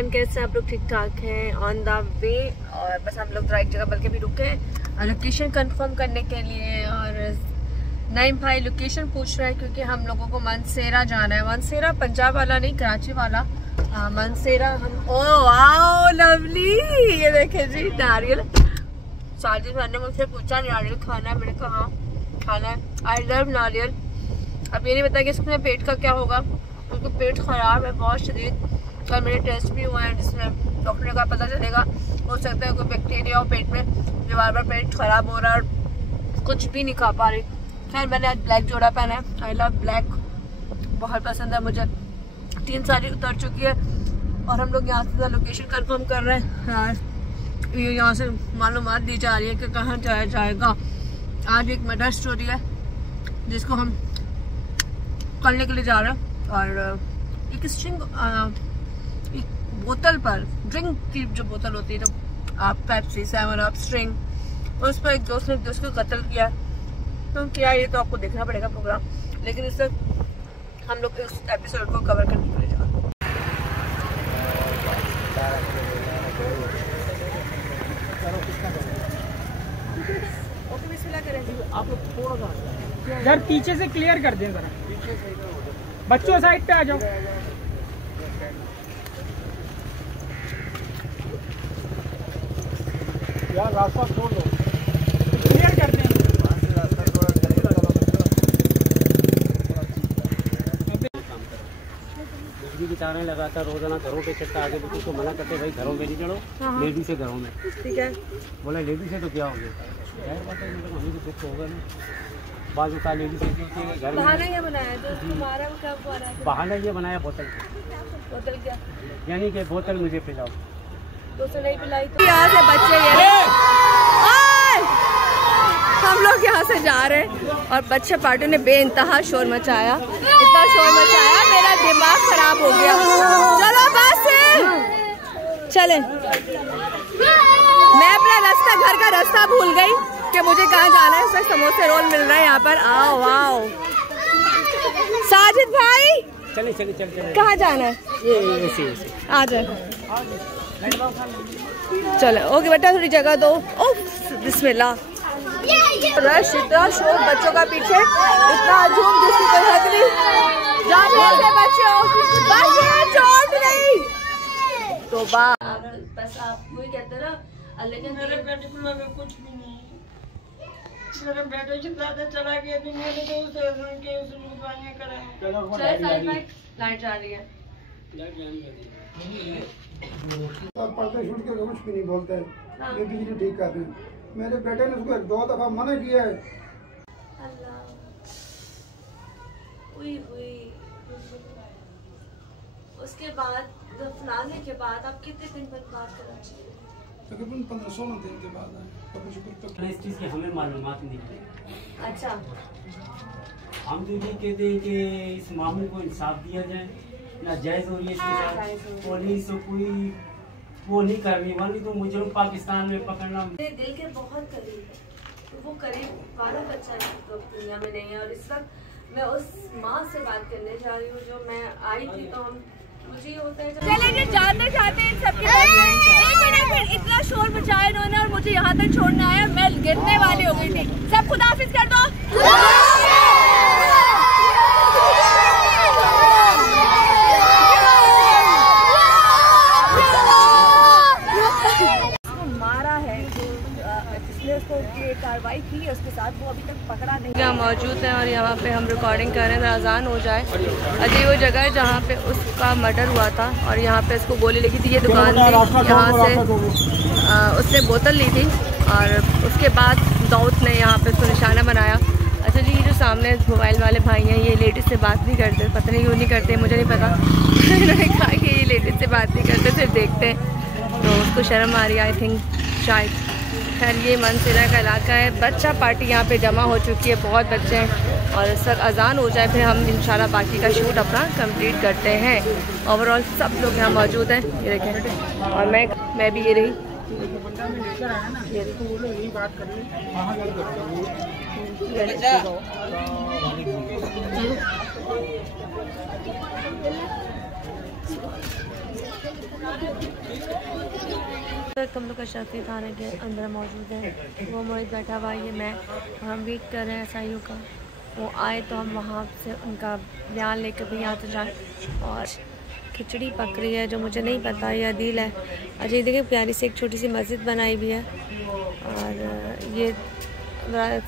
Everyone, कैसे आप लोग? ठीक ठाक हैं? On the way. और बस हम लोग एक जगह बल्कि भी रुके हैं लोकेशन कंफर्म करने के लिए। और नईम भाई लोकेशन पूछ रहा है क्योंकि हम लोगों को मनसेरा जाना है। मनसेरा पंजाब वाला नहीं, कराची वाला मनसेरा। हम ओ वाओ लवली, ये देखे जी नारियल। साजिद भाई ने मुझसे पूछा नारियल खाना है, मैंने कहा हाँ खाना है। आई लव नारियल। अब ये नहीं पता कि इसमें पेट का क्या होगा, उनको पेट खराब है बहुत शदीद। और मेरे टेस्ट भी हुए हैं जिसमें डॉक्टर ने कहा पता चलेगा, हो सकता है कोई बैक्टीरिया हो पेट में जो बार बार पेट खराब हो रहा है और कुछ भी नहीं खा पा रही। खैर मैंने आज ब्लैक जोड़ा पहना है। आई लव ब्लैक, बहुत पसंद है मुझे। 3 साड़ी उतर चुकी है और हम लोग यहाँ से लोकेशन कंफर्म कर रहे हैं यार। ये यहाँ से मालूमात दी जा रही है कि कहाँ जाया जाएगा। आज एक मर्डर स्टोरी है जिसको हम करने के लिए जा रहे हैं। और एक स्ट्रिंग, एक बोतल पर ड्रिंक की जो बोतल होती है, तो आप पेप्सी 7 अप स्ट्रिंग, उस पर एक दोस्त ने उसको कत्ल किया। तो क्या ये तो आपको देखना पड़ेगा प्रोग्राम, लेकिन इस वक्त हम लोग इस एपिसोड को कवर करने के लिए जा रहे हैं। आप लोग थोड़ा सा घर पीछे से क्लियर कर दें जरा, बच्चों साइड पे आ जाओ। यार रास्ता छोड़ दो, क्लियर कर दें। बिजली की तारें लगातार रोजाना घरों पे चढ़ता, आगे बच्चों को मना करते भाई घरों में नहीं चढ़ो, लेडीज से घरों में। ठीक है, बोला लेडीज से तो क्या हो गया, मतलब हमें तो दुख होगा ना। बाजू का लेडीज घर बहाना ये बनाया तो तुम्हारा क्या बहाना ये बनाया बोतल क्या, यानी कि बोतल मुझे पिलाओ, तो नहीं पिलाई तो यहाँ से बच्चे हम लोग यहाँ से जा रहे हैं और बच्चे पार्टी ने बेइंतहा शोर मचाया, इतना शोर मचाया मेरा दिमाग खराब हो गया। चलो बस चले, मैं अपना रास्ता, घर का रास्ता भूल गई कि मुझे कहाँ जाना है। इसमें समोसे रोल मिल रहा है यहाँ पर। आओ वाओ साजिद भाई, चले चले चले चले, कहाँ जाना है? ये आ जाए, चलो ओके बेटा थोड़ी जगह दो। ओह बिस्मिल्लाह, रश इतना शोर बच्चों का पीछे, इतना झूम जिसकी कोई हद नहीं। जाने से बच्चों, बस चोट नहीं तो बस आप वही कहते ना, लेकिन मेरे बेटे को लगा कुछ भी नहीं, मेरे बेटे के साथ चला गया तो मैंने तो उसे सुन के उसे मुकाने करा। लाइट जा रही है, पर्दे छूट के कुछ भी नहीं बोलते हैं, मैं बिजली ठीक कर रही हूँ। मेरे बेटे ने उसको 2 दफा मना किया है। अल्लाह हुई उसके बाद दफनाने के बाद आप कितने दिन बाद बात करना चाहिए? तकरीबन 15-16 दिन के बाद आए। शुक्र इस चीज़ की हमें मालूमात नहीं। अच्छा, हम तो ये कहते हैं कि इस मामले को इंसाफ दिया जाए, ना जायज़ हो रही है इसके साथ। पुलिस कोई वो नहीं कर रही, वाली तो मुझे पाकिस्तान में पकड़ना मेरे दिल के बहुत करीब है, तो वो करीब वाला बच्चा तो दुनिया में नहीं है। और इस वक्त मैं उस माँ से बात करने जा रही हूँ जो मैं आई थी, तो हम मुझे ये होता है चलेंगे जाते जाते इन सबके इतना शोर मचाया इन्होंने और मुझे यहाँ तक छोड़ना आया, मैं गिरने वाली हो गई थी। सब खुदाफिज कर दो। मारा है जिसने उसको कार्रवाई की है उसके साथ, वो अभी तक पकड़ा नहीं। यहाँ मौजूद है और यहाँ पे हम रिकॉर्डिंग कर रहे हैं, अजान हो जाए। अजय वो जगह है जहाँ पे उसका मर्डर हुआ था और यहाँ पे उसको गोली लगी थी। ये दुकान थी, यहाँ से उसने बोतल ली थी और उसके बाद दाऊद ने यहाँ पे उसको निशाना बनाया। अच्छा जी, ये जो सामने मोबाइल वाले भाई हैं, ये लेडीज़ से बात नहीं करते, पता नहीं क्यों नहीं करते, मुझे नहीं पता। इन्होंने कहा कि ये लेडीज़ से बात नहीं करते, सिर्फ देखते, तो उसको शर्म आ रही है आई थिंक शायद। खैर ये मनसेरा का इलाका है, बच्चा पार्टी यहाँ पे जमा हो चुकी है, बहुत बच्चे हैं। और इस वक्त अजान हो जाए फिर हम इंशाल्लाह बाकी का शूट अपना कंप्लीट करते हैं। ओवरऑल सब लोग यहाँ मौजूद हैं, ये देखें। और मैं भी ये रही, तो हम लोग अशरफी थाने के अंदर मौजूद हैं। वो मोहित बैठा हुआ है, ये मैं, हम वेट कर रहे हैं एसआईओ का। वो आए तो हम वहाँ से उनका बयान लेकर भी यहाँ से जाएँ। और खिचड़ी पक रही है जो मुझे नहीं पता ये अदील है। अच्छा ये देखिए प्यारी सी एक छोटी सी मस्जिद बनाई भी है। और ये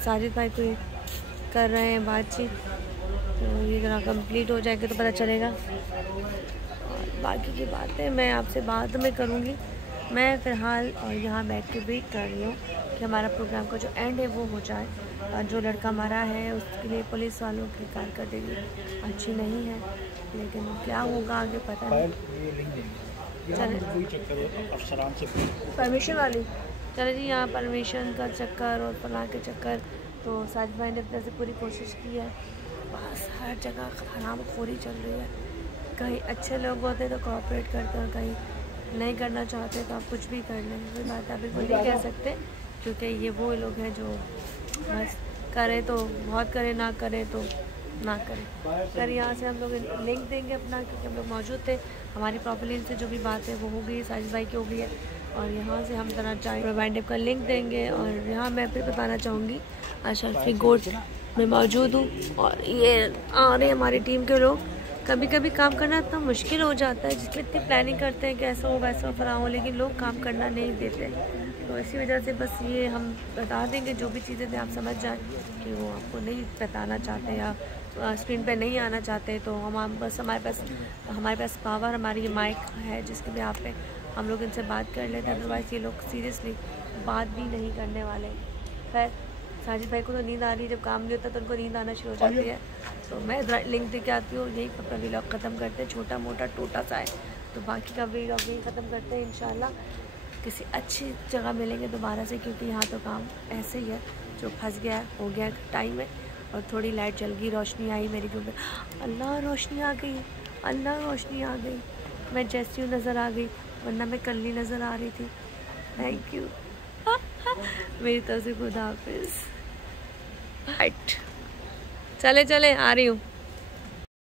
साजिद भाई कोई कर रहे हैं बातचीत, तो ये जरा कंप्लीट हो जाएगा तो पता चलेगा। और बाकी की बातें मैं आपसे बाद में करूँगी। मैं फ़िलहाल और यहाँ बैठ के वेट कर रही हूँ कि हमारा प्रोग्राम का जो एंड है वो हो जाए। और जो लड़का मरा है उसके लिए पुलिस वालों की कारकर्दगी अच्छी नहीं है, लेकिन क्या होगा आगे पता नहीं। चले परमिशन वाली, चले जी यहाँ परमिशन का चक्कर और फलां के चक्कर। तो साजिद भाई ने अपने से पूरी कोशिश की है, बस हर जगह हराम खोरी चल रही है। कहीं अच्छे लोग होते तो कोऑपरेट करते और कहीं नहीं करना चाहते तो आप कुछ भी कर लें। कोई बात आप बिल्कुल नहीं कह सकते, क्योंकि ये वो लोग हैं जो बस करे तो बहुत करे, ना करे तो ना करें। फिर यहाँ से हम लोग लिंक देंगे अपना, क्योंकि हम लोग मौजूद थे। हमारी प्रॉपर्ली से जो भी बात है वो हो गई, साजिद भाई की हो गई है। और यहाँ से हम ज़रा चाय वाइंड अप का लिंक देंगे। और यहाँ मैं फिर बताना चाहूँगी अशरफी गोट में मौजूद हूँ और ये आ रहे हमारी टीम के लोग। कभी कभी काम करना इतना मुश्किल हो जाता है, जिसकी इतनी प्लानिंग करते हैं कि ऐसा हो वैसा हो फलां हो, लेकिन लोग काम करना नहीं देते। तो इसी वजह से बस ये हम बता देंगे जो भी चीज़ें थे आप समझ जाएं कि वो आपको नहीं बताना चाहते या स्क्रीन पे नहीं आना चाहते। तो हम बस हमारे पास पावर, हमारी माइक है जिसके भी आप पे हम लोग इनसे बात कर लेते हैं। अदरवाइज़ ये लोग सीरियसली बात भी नहीं करने वाले। खैर साजिद भाई को तो नींद आ रही है, जब काम नहीं होता तो उनको नींद आना शुरू हो जाती है। तो मैं लिंक दे के आती हूँ, यही अपना व्लॉग ख़त्म करते हैं। छोटा मोटा टोटा सा है, तो बाकी का व्लॉग यही ख़त्म करते हैं। इंशाल्लाह किसी अच्छी जगह मिलेंगे दोबारा से, क्योंकि यहाँ तो काम ऐसे ही है, जो फंस गया है हो गया टाइम है। और थोड़ी लाइट जल गई, रोशनी आई मेरी के ऊपर। अल्लाह रोशनी आ गई, अल्लाह रोशनी आ गई। मैं जैसी हूँ नज़र आ गई, वरना मैं कल्ली नज़र आ रही थी। थैंक यू मेरी तरफ से खुदा हाफिज़। चले चले आ रही हूँ।